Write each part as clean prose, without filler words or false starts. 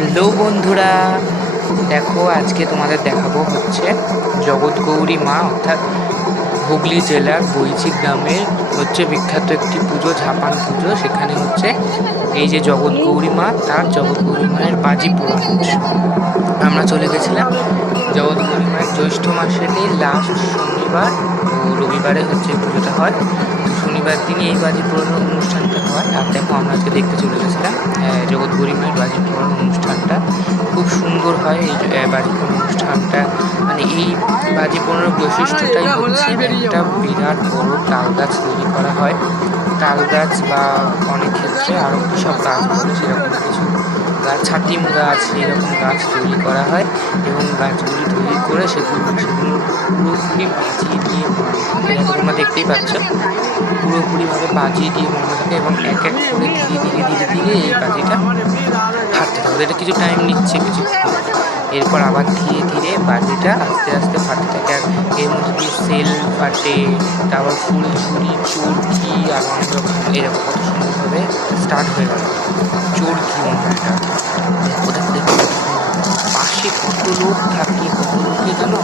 Hello বন্ধুরা, দেখো আজকে তোমাদের দেখাবো হচ্ছে জগৎগৌরী মা অর্থাৎ হুগলি জেলার বৈচি গ্রামের হচ্ছে বিখ্যাত একটি পুজো, ঝাপান পুজো। সেখানে হচ্ছে এই যে জগৎগৌরী মা, তার জগৎগৌরী মায়ের বাজি পোড়ানো। আমরা চলে গেছিলাম জগৎগৌরী মায়ের জ্যৈষ্ঠ মাসেরই লাস্ট শনিবার ও রবিবারে হচ্ছে পুজোটা হয়। তো শনিবার দিনই এই বাজি পোড়ানোর অনুষ্ঠানটা হয়। আর দেখো আমরা আজকে দেখতে চলে গেছিলাম জগৎগৌরী মায়ের বাজি পোড়ানোর অনুষ্ঠানটা। খুব সুন্দর হয় এই বাজি পোড়ানোর অনুষ্ঠানটা। মানে এই বাজি পোড়ানোর বৈশিষ্ট্যটাই হচ্ছে একটা বিরাট বড় তাল গাছ তৈরি করা হয়। তাল গাছ বা অনেক ক্ষেত্রে আরও সব গাছ বলে সেরকম কিছু গাছ, ছাতিম গাছ, এরকম গাছ তৈরি করা হয় এবং গাছগুলি তৈরি করে সেগুলো পুরোপুরি বাজিয়ে দিয়ে এরকম তোমরা দেখতেই পাচ্ছ, পুরোপুরিভাবে বাজিয়ে দিয়ে মনে থাকে এবং এক এক করে ধীরে ধীরে এই বাজিটা ফাটতে থাকে। এটা কিছু টাইম নিচ্ছে, কিছু এরপর আবার ধীরে ধীরে বাজিটা আস্তে আস্তে ফাটতে থাকে। আর এর মধ্যে দিয়ে সেল ফাটে, তারপর ফুলঝুরি, চরকি আর অনেক রকম এরকম কত সুন্দরভাবে স্টার্ট হয়ে গেল। চরকি মনে হয় এটা, কোথা থেকে পাশে কত লোক থাকে, কত লোকের জন্য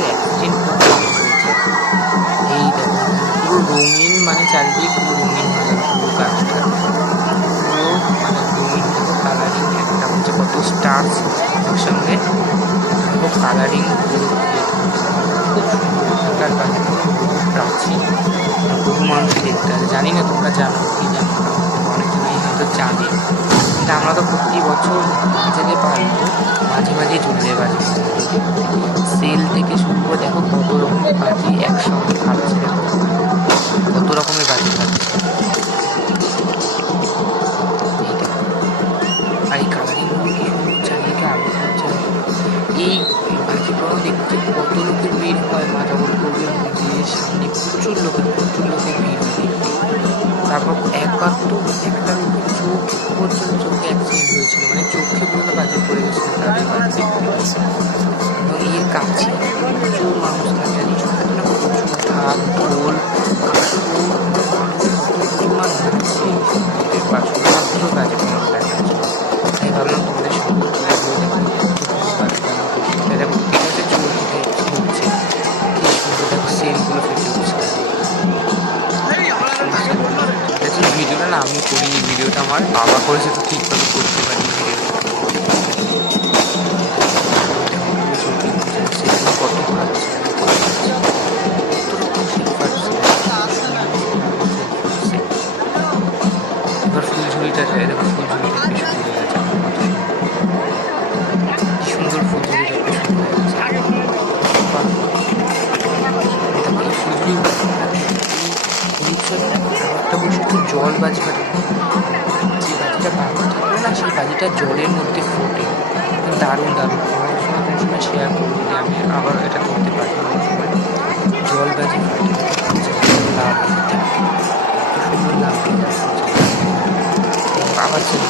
অ্যাক্সিডেন্ট হয়েছে। এই দেখো পুরো রঙিন, মানে চারিদিক পুরো রঙিন হয়ে গেল পুরো গাছটা, পুরো মানে রঙিন কালারিং। একটা হচ্ছে কত স্টার্স একসঙ্গে কালারিং পুরো খুব সুন্দর বাড়ি, প্রাচীন বহু মানুষ দেখতে আসে। জানি না তোমরা জানো কি জানো, অনেকজনই হয়তো জানে, কিন্তু আমরা তো প্রতি বছর মাঝে পারবো, মাঝে মাঝেই চলে যায় বাজি। সেল থেকে শুরু করে দেখো কত রকমের বাজি একসঙ্গে খাচ্ছে, কত রকমের বাজি খাচ্ছে। আর এই কালারিং চারিদিকে আলো হচ্ছে। এই বাজি পোড়ানো দেখতে কত লোকের ভিড় হয় মা জগৎগৌরীর মন্দিরের সামনে, প্রচুর লোকের ভিড় হয়। তারপর একবার তো একটা লোকের চোখ পর্যন্ত, চোখে অ্যাক্সিডেন্ট হয়েছিল, মানে চোখে পর্যন্ত বাজি পড়ে গেছিল তাদের বাজি দেখতে। এবং এর কাছে প্রচুর মানুষ থাকে, প্রচুর ঢাক, ঢোল, পরিমাণ হচ্ছে এদের পাশে মাত্র বাজি পোড়ানো দেখা যাচ্ছে। তাই ভাবলাম তোমাদের সঙ্গে ভিডিওটা না আমি করিনি, ভিডিওটা আমার বাবা করেছে, তো ঠিকভাবে করতে পারি কত খাচ্ছে, এবার ফুলঝুরিটা দেখো, ফুলঝুরিটা বেশ ফুল হয়ে গেছে, কি সুন্দর ফুলঝুরিটা বেশ ফুল হয়ে গেছে। একটা বৈশিষ্ট্য জল বাজি ফাটে, যে বাজিটা বারবার থাকবে না সেই বাজিটা জলের মধ্যে ফোটে, দারুণ দারুণ। কোনো সময় শেয়ার করবো যে আমি আবার এটা করতে পারি। অনেক সময় জল বাজি ফাটে, লাভ সুন্দর লাভ আবার চলে